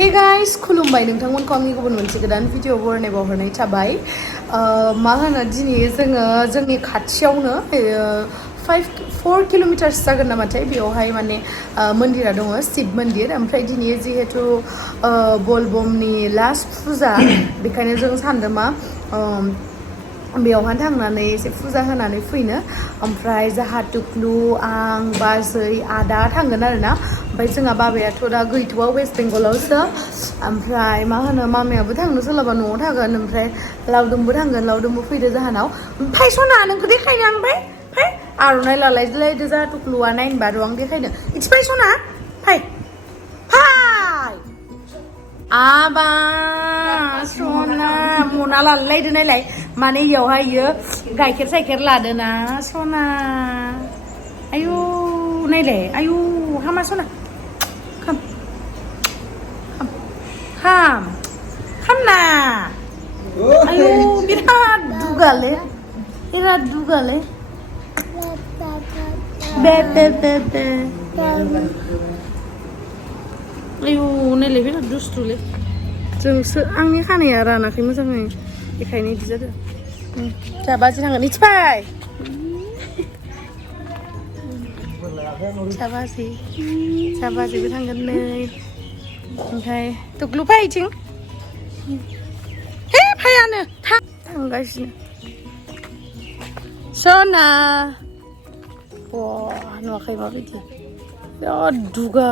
Hey guys, खुलुमबाय नोंथांमोनखौ आंनि गुबुन मोनसे गोदान भिडिअ बरनायबावहरनाय थाबाय मा होनो दिनै जोङो जोंनि खाथियावनो 4 किल'मिटार्स जागोन नामाथाय बेयावहाय माने मन्दिरा दङ शिव मन्दिर ओमफ्राय दिनै जिहेतु बोलबमनि लास्ट फुजा बेखायनो जों सानदों मा बेयावहाय थांनानै एसे फुजा होनानै फैनो ओमफ्राय जाहा टुकलु आं बाजै आदा थांगोन आरोना ओमफ्राय जोंहा बाबायाथ' दा गैथ'आ वेस्ट बेंगलावसो ओमफ्राय मा होनो मामायाबो थांनो सोलाबा न'आव थागोन ओमफ्राय लावदुमबो थांगोन लावदुमबो फैदो जाहानाव ओमफ्राय सना नोंखौ देखायनो आं फै आर'नाइ लालायलायदो जाहा टुकलुआ नायनोबा र' आं देखायनो इथिफाय सना फै आबा सना मना लालायदो नायलाय माने इयावहाय इयो गाइखेर साइखेर लादोना सना आयु नायलाय आयु हामा सना खामना आयु बिराद दुगाले बे आयु नायलाय बिराद दुस्थुलै जोंसो आंनि खानाया रानाखै मोजाङै बेखायनो बिदि जादों जा बाजै थांगोन इथिफाय बाजैबो थांगोन नै ओमफ्राय टुकलु फै इथिं हे फायानो थांगासिनो सना नुवाखै माबायदि बिराद दुगा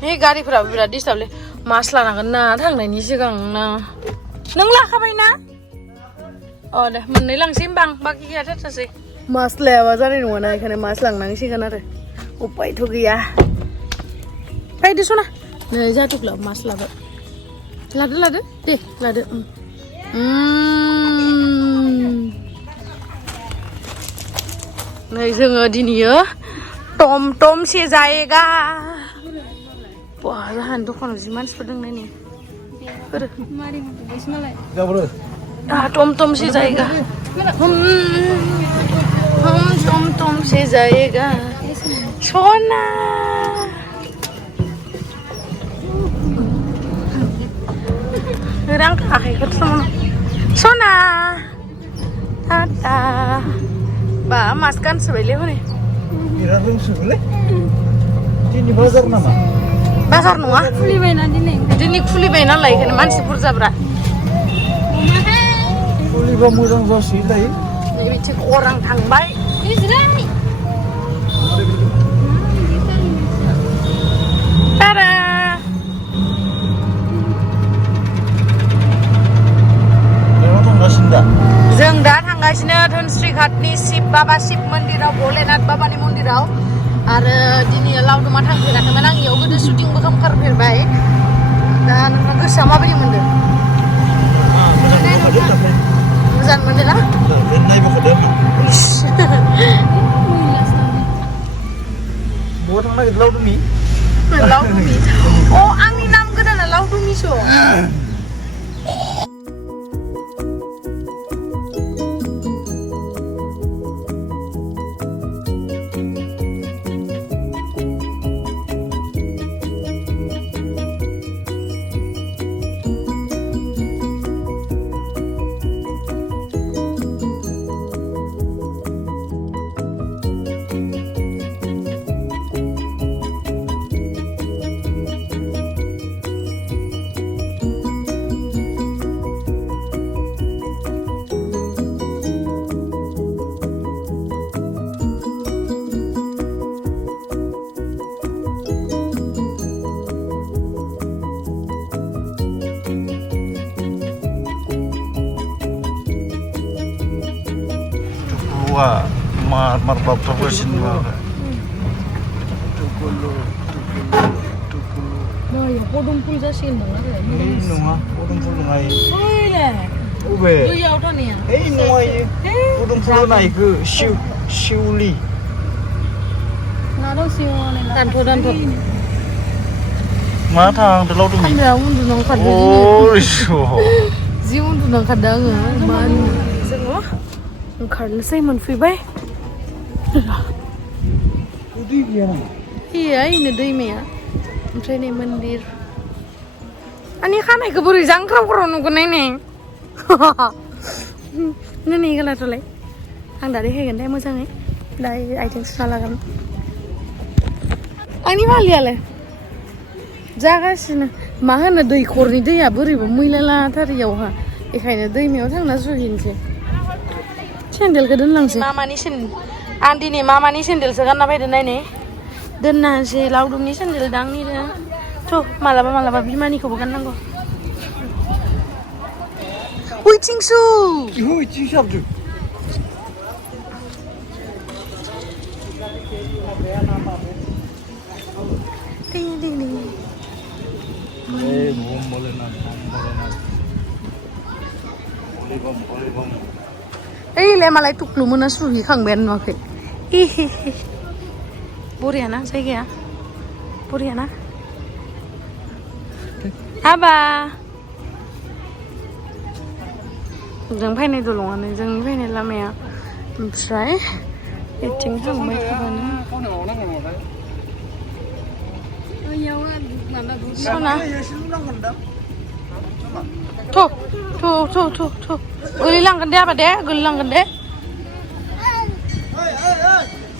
बे गारिफोराबो बिराद डिस्टार्बलै मास लानांगोन ना थांनायनि सिगां ना नों लाखाबाय ना दे मोननै लांसै होमबा आं बाखि गैया थारसै मास लायाबा जानाय नङा ना बेखायनो मास लांनांसिगोन आरो उपायथ' गैया फैदो सना नै जाथुब्ला मास लाबाय लादो दे लादो नै जोङो दिनैयो टम से जायगा जाहानि दखानाव जि मानसिफोर दं नै टम से जायगा टम से जायगा सना रां आखाइखौ सना टाटा बा मास गानसोबायलै हनै बिराद रोंसोबायलै दिनै बाजार नामा बाजार नङा दिनै खुलिबाय नालाय बेखायनो मानसि बुरजाब्रा खुलिबा मोजां जासिगोन दायो नैबेथिं अरां थांबाय टारा जों दा थांगासिनो धोनस्रि घाटनि बाबा शिव मन्दिराव भलेनाथ बाबानि मन्दिराव आरो दिनै लावदुमा थांफेराखैमोन आं इयाव गोदो शुटिंबो खालामफेरबाय दा नोंहा गोसोआ माबायदि मोनदों मोजां मोनदों ना बहा थांनो नागिरदों लावदुमि आंनि नाम गोदाना लावदुमिस' mar babtagasino ya podumpul jasin banget ya nunga podumpul ngai soile ube duyaw to niya nunga podumpul nai ke shiuli naro sione danto ma thang de laudumi kamera undunang kadang iso ji undunang kadang man जोङो ओंखारनोसै मोनफैबाय दै गैया iya ini दैमाया ओमफ्राय नै मन्दिर आंनि खानायखौ बोरै जांख्राव ख्राव नुगोन नायनाय नै गलाथ'लाय आं दादै होगोन दे मोजाङै दाय आथिं सुना लागोन आंनि फालियालाय जागासिनो मा होनो दैखरनि दैया बोरैबा मैला लाथारियावहा बेखायनो दैमायाव थांना सुहैनोसै सेन्देलखौ दोनलांसै मामानि सेन्देल आं दिनै मामानि सेन्देलसो गानना फैदों नायनै दोननासै लावदुमनि सेन्देल दांनिनो थ' मालाबा बिमानिखौबो गाननांगौ उइथिंसु 이거 찌샵주. 띵띵띵 에이 몸 벌레나 벌레나. ओइलाय मालाय टुक्लु मोना सुहैखांबायानो नुवाखै इहिहि बरियाना जायगाया बरियाना हाबा जों फैनाय दलङानो जोंनि फैनाय लामाया ओमफ्राय बेथिं थांबाय थाबानो सना थ' गोलैलांगोन दे आबा दे गोलैलांगोन दे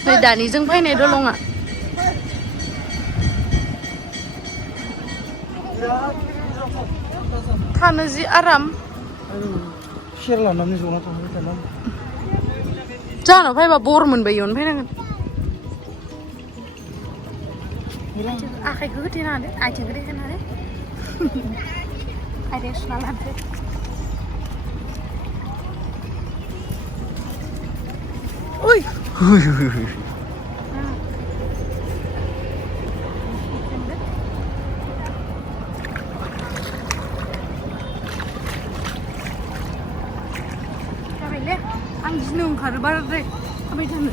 नै दानि जों फैनाय दलङा थानो जि आराम सियार लानानै जना थांबाय थाना जाहानाव फैबा बर मोनबाय इयावनो फैनांगोन आखाइखौ होथेना होदो आथिंखौ देखायना होदो आथिं सुना लादो उइ आं गिनो ओंखारो बाराद्राय थाबाय थानो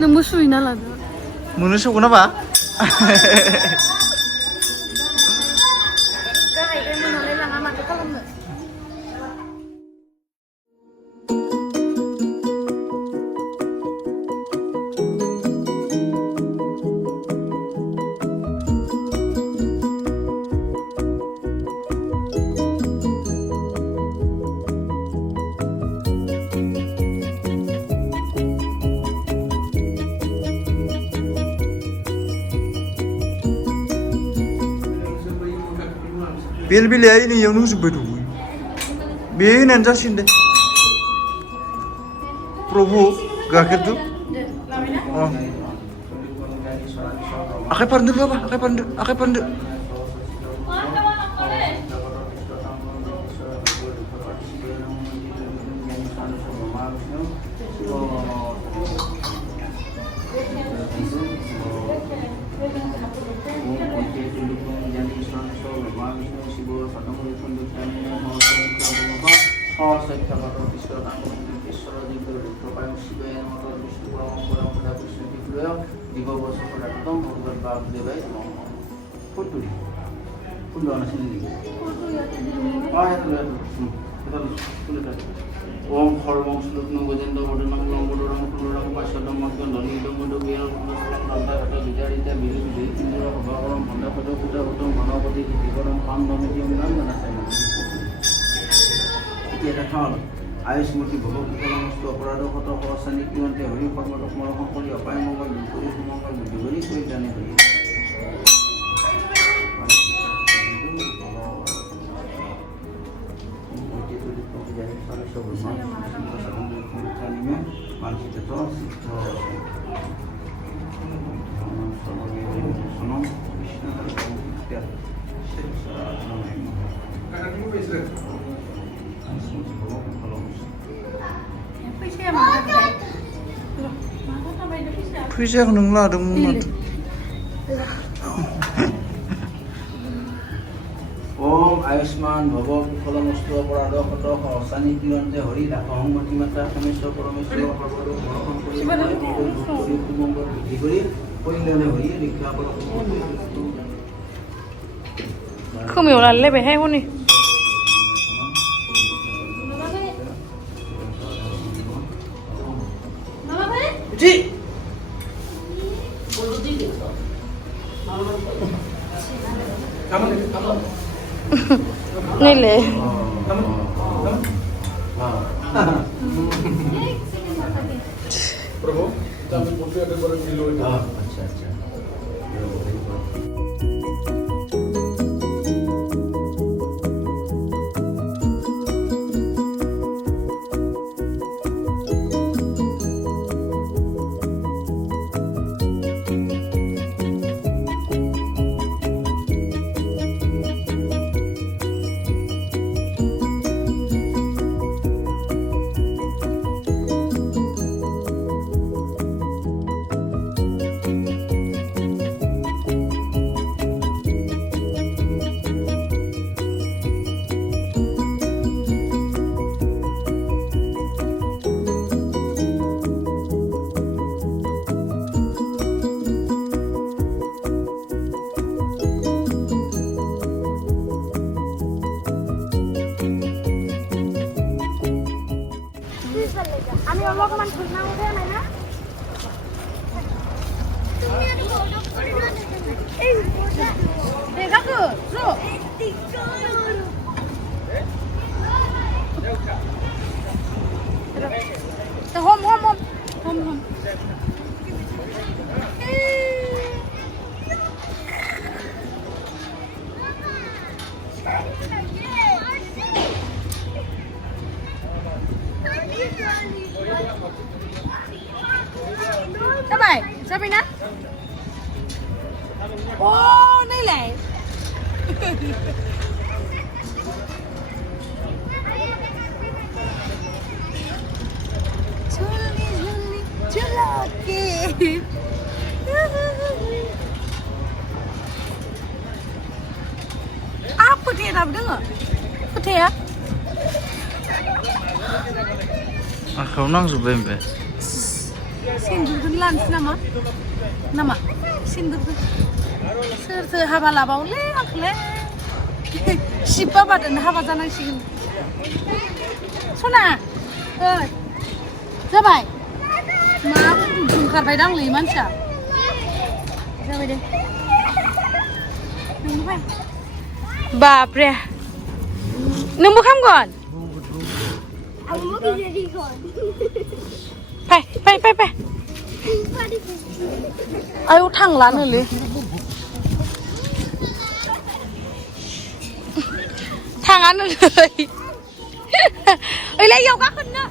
नोंबो सुहैना लादो मोननो सौगोन नामा गाहायखाय मोनालाय लाङा माथो खालामनो बेलबेलाया नैयावनो होजोब्बाय दं बे होनायानो जासिगोन दे प्रभु गाइखेरजों आखाइ फारनदो बाबा आखाइ फारनदो Om Hormong Sulukno Gojendo Modernam Lomodorang Kulurang Pasadam Makan Doni Domodo Biar Kunasalam Nanda Kata Bijarita Bilu Bilu Indra Bhagaram Honda Pada Kuda Uttam Manapati Dikaram Pan Domiti Milan Manasana Kita hal Ayus Murti Bhagav Kalamustu Aparado Koto Kosani Kiwante Hari Parmatok Malakam Koli Apa yang Mogal Dukuri Sumogal Dukuri Kuri Dani Hari फैसाखौ नों लादोंमोन माथो Om Ayushman Bhagav Kalamustu Aparado Koto Kosani Kiwante Hari Dakahumati Mata Kamesho Paramesho Prabhupada Bhagavan Kuri Kuri Kumangor Diguri Koindane Hari Rikha Parakumotu खोमायाव लालायबायहाय हनै जी Nile. Prabhu, kami putih ada barang kilo itu. Acha. আমি অলপমান ঘূৰ্ণা উঠে নাই না home. Sabi na? Oh, nilai. Chulaki. Apa dia dah dengar? Apa dia? Kau nang subembe. Sindur lansi nama sindur ser haba labau le akle Shiva badan haba जानांसिगोन सना जाबाय मा ओंखारबाय दांलै मानसिया जाबाय दे नोंबो फै बापरे नोंबो खामगोन आंबो गिदिरगोन फै आयौ थांलानोलै थाङानोलै ओइलाय इयाव गाखोनो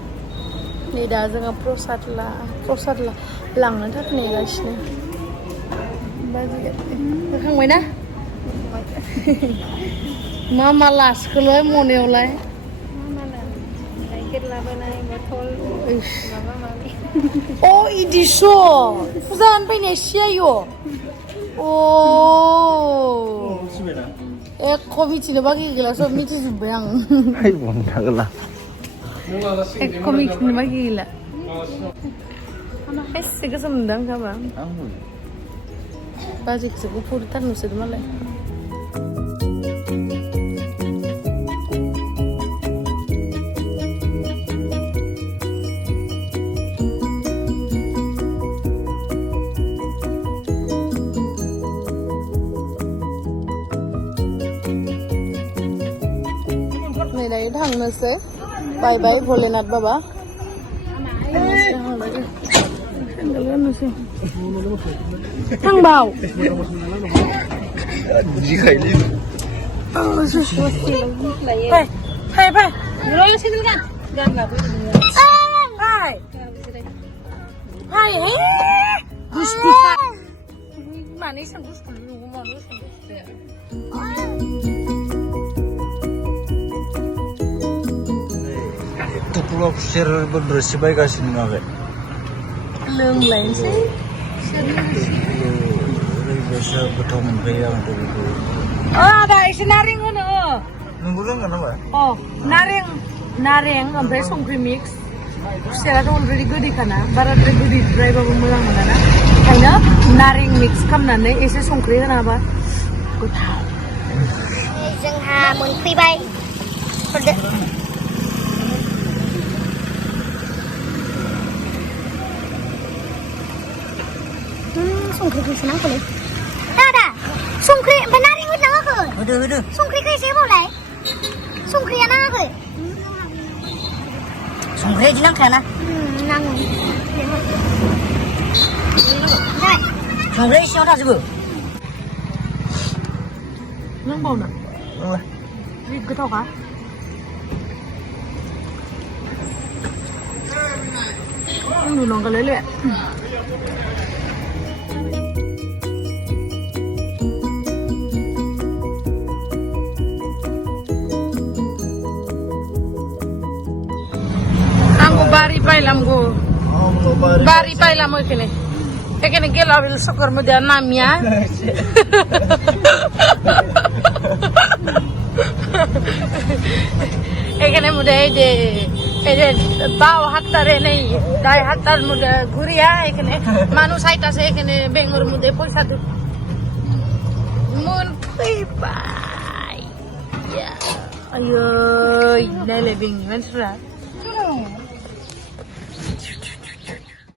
नै दा जोङो प्रसाद लांनो थाखाय नेगासिनो जाखांबाय ना मा लासखोलाय मनायावलाय गाइखेर लाबोनाय बथल माबा माबि 어, 이디쇼. 부산 빼내 시야요. 오. 에, 코미치는 바기길라서 미치 좀 뭐양. Hai buang kagak 에, 코미치는 바기길라. 했으니까 섬당 가봐. 아직 지금 포르탄 노세도 말래. दायो थांनोसै बाय बाय भोलेनाथ बाबा थांबाव फै गुस्थु माने एसां गुस्थु नुगौ मानो एसां Tukulok share berdresi baik asin nabe. लोंलायनोसै Biasa betul menggaya untuk itu. ada एसे नारें होनो Nunggu nggak nama? Oh, नारें ओमफ्राय संख्रि मिक्स खुसेराथ' अलरेडि गोदैखाना बाराद्राय गोदैद्रायबाबो मोजां मोनाना ओंखायनो नारें मिक्स खालामनानै एसे संख्रि होना होबा गोथाव जोंहा मोनफैबाय संख्रिखौसो नांगौलै दादा संख्रि होदो संख्रिखौ एसे होबावलाय संख्रिया नाङाखै संख्रिया इदि नांखायाना नाङो संख्रिया एसेयाव थाजोबो नांबावना जि गोथावखा नुनांगौलै आंगो बारी पाइलाम गो बारी पाइलाम এখানে গেলাম সকর মধ্যে নামিয়া এখানে মধ্যে এই যে বাও হাতটারে নেই দায় হাতটার মধ্যে ঘুরিয়া এখানে মানুষ আইতাছে এখানে বেঙ্গর মধ্যে পয়সা দিতে মন পাই আয় নাইলে বেঙ্গি মানুষরা